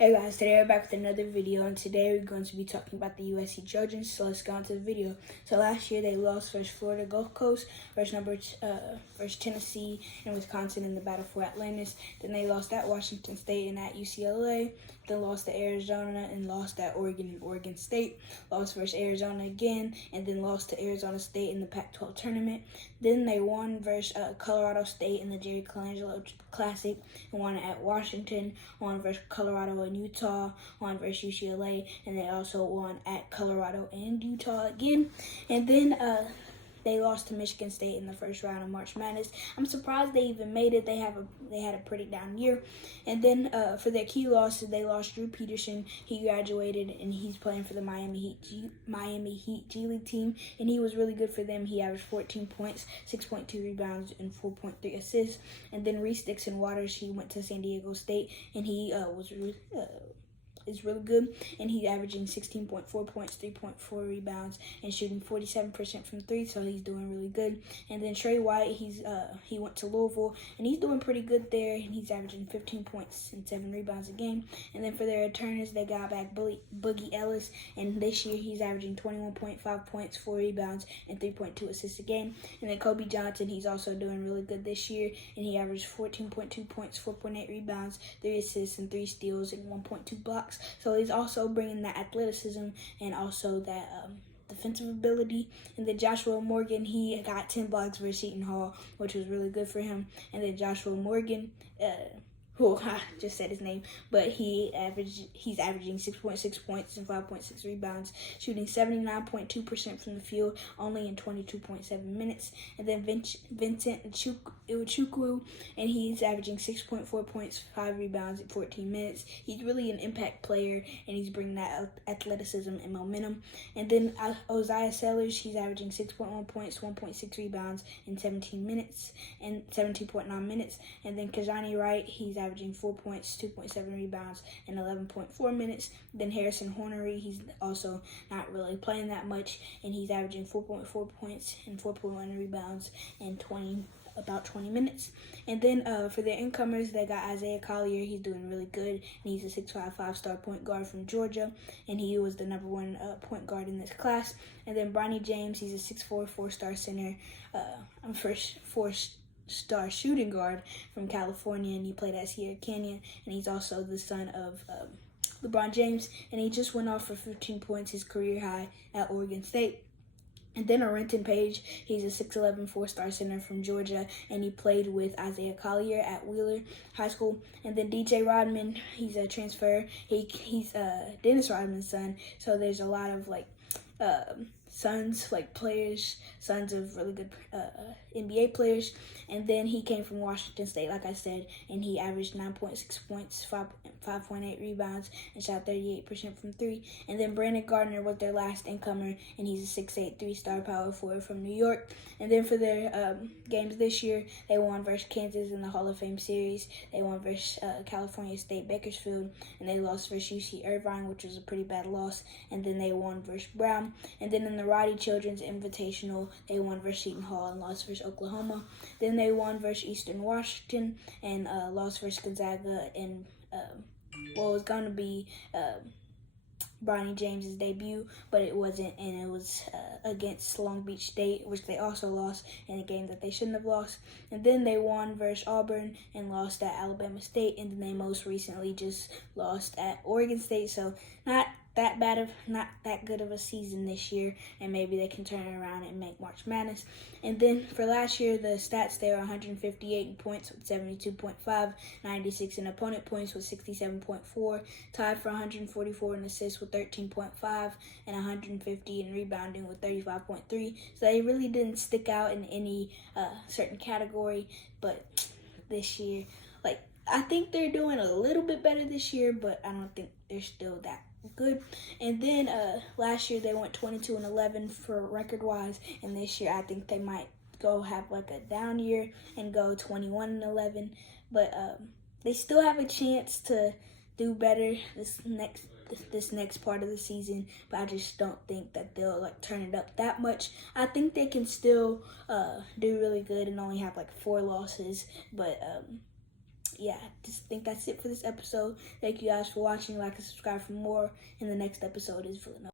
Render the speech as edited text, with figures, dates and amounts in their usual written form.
Hey guys, today we're back with another video, and today we're going to be talking about the USC Trojans. So let's go on to the video. So last year they lost versus Florida Gulf Coast, versus Tennessee and Wisconsin in the battle for Atlantis. Then they lost at Washington State and at UCLA. Then lost to Arizona and lost at Oregon and Oregon State. Lost versus Arizona again, and then lost to Arizona State in the Pac-12 tournament. Then they won versus Colorado State in the Jerry Colangelo Classic, and won at Washington. Won versus Colorado and Utah. Won versus UCLA, and they also won at Colorado and Utah again. And then they lost to Michigan State in the first round of March Madness. I'm surprised they even made it. They had a pretty down year. And then for their key losses, they lost Drew Peterson. He graduated and he's playing for the Miami Heat G League team, and he was really good for them. He averaged 14 points, 6.2 rebounds, and 4.3 assists. And then Reese Dixon Waters, he went to San Diego State, and he is really good, and he's averaging 16.4 points, 3.4 rebounds, and shooting 47% from three, so he's doing really good. And then Trey White, he went to Louisville, and he's doing pretty good there, and he's averaging 15 points and 7 rebounds a game. And then for their returners, they got back Boogie Ellis, and this year he's averaging 21.5 points, 4 rebounds, and 3.2 assists a game. And then Kobe Johnson, he's also doing really good this year, and he averaged 14.2 points, 4.8 rebounds, 3 assists, and 3 steals, and 1.2 blocks. So he's also bringing that athleticism and also that defensive ability. And then Joshua Morgan, he got 10 blocks versus Seton Hall, which was really good for him. And then Joshua Morgan, I just said his name, but he's averaging 6.6 points and 5.6 rebounds, shooting 79.2% from the field, only in 22.7 minutes. And then Vincent Iwuchukwu, and he's averaging 6.4 points, 5 rebounds in 14 minutes. He's really an impact player, and he's bringing that athleticism and momentum. And then Ozziah Sellers, he's averaging 6.1 points, 1.6 rebounds in 17 minutes, and 17.9 minutes. And then Kajani Wright, he's averaging 4 points, 2.7 rebounds, and 11.4 minutes. Then Harrison Hornery, he's also not really playing that much, and he's averaging 4.4 points and 4.1 rebounds in about 20 minutes. And then for their incomers, they got Isaiah Collier. He's doing really good, and he's a 6'5", 5-star point guard from Georgia, and he was the #1 point guard in this class. And then Bronny James, he's a 6'4", 4-star center, four-star shooting guard from California, and he played at Sierra Canyon, and he's also the son of LeBron James, and he just went off for 15 points, his career high at Oregon State. And then Renton Page, he's a 6'11", 4-star center from Georgia, and he played with Isaiah Collier at Wheeler High School. And then DJ Rodman, he's a transfer. He's Dennis Rodman's son, so there's a lot of sons of really good NBA players. And then he came from Washington State, like I said, and he averaged 9.6 points, 5.8 rebounds, and shot 38% from three. And then Brandon Gardner was their last incomer, and he's a 6'8", 3-star power forward from New York. And then for their games this year, they won versus Kansas in the Hall of Fame series. They won versus California State Bakersfield, and they lost versus UC Irvine, which was a pretty bad loss. And then they won versus Brown. And then in the Roddy Children's Invitational, they won versus Seton Hall and lost versus Oklahoma. Then they won versus Eastern Washington and lost versus Gonzaga in what was going to be Bronny James's debut, but it wasn't, and it was against Long Beach State, which they also lost in a game that they shouldn't have lost. And then they won versus Auburn and lost at Alabama State, and then they most recently just lost at Oregon State. So not that good of a season this year, and maybe they can turn it around and make March Madness. And then for last year, the stats, they were 158 in points with 72.5, 96 in opponent points with 67.4, tied for 144 in assists with 13.5, and 150 in rebounding with 35.3. So they really didn't stick out in any certain category, but this year, I think they're doing a little bit better this year, but I don't think they're still that good. And then last year they went 22-11 for record-wise, and this year I think they might go have a down year and go 21-11. But they still have a chance to do better this next part of the season, but I just don't think that they'll turn it up that much. I think they can still do really good and only have 4 losses, but just think that's it for this episode. Thank you guys for watching. Like and subscribe for more. And the next episode is Villanova.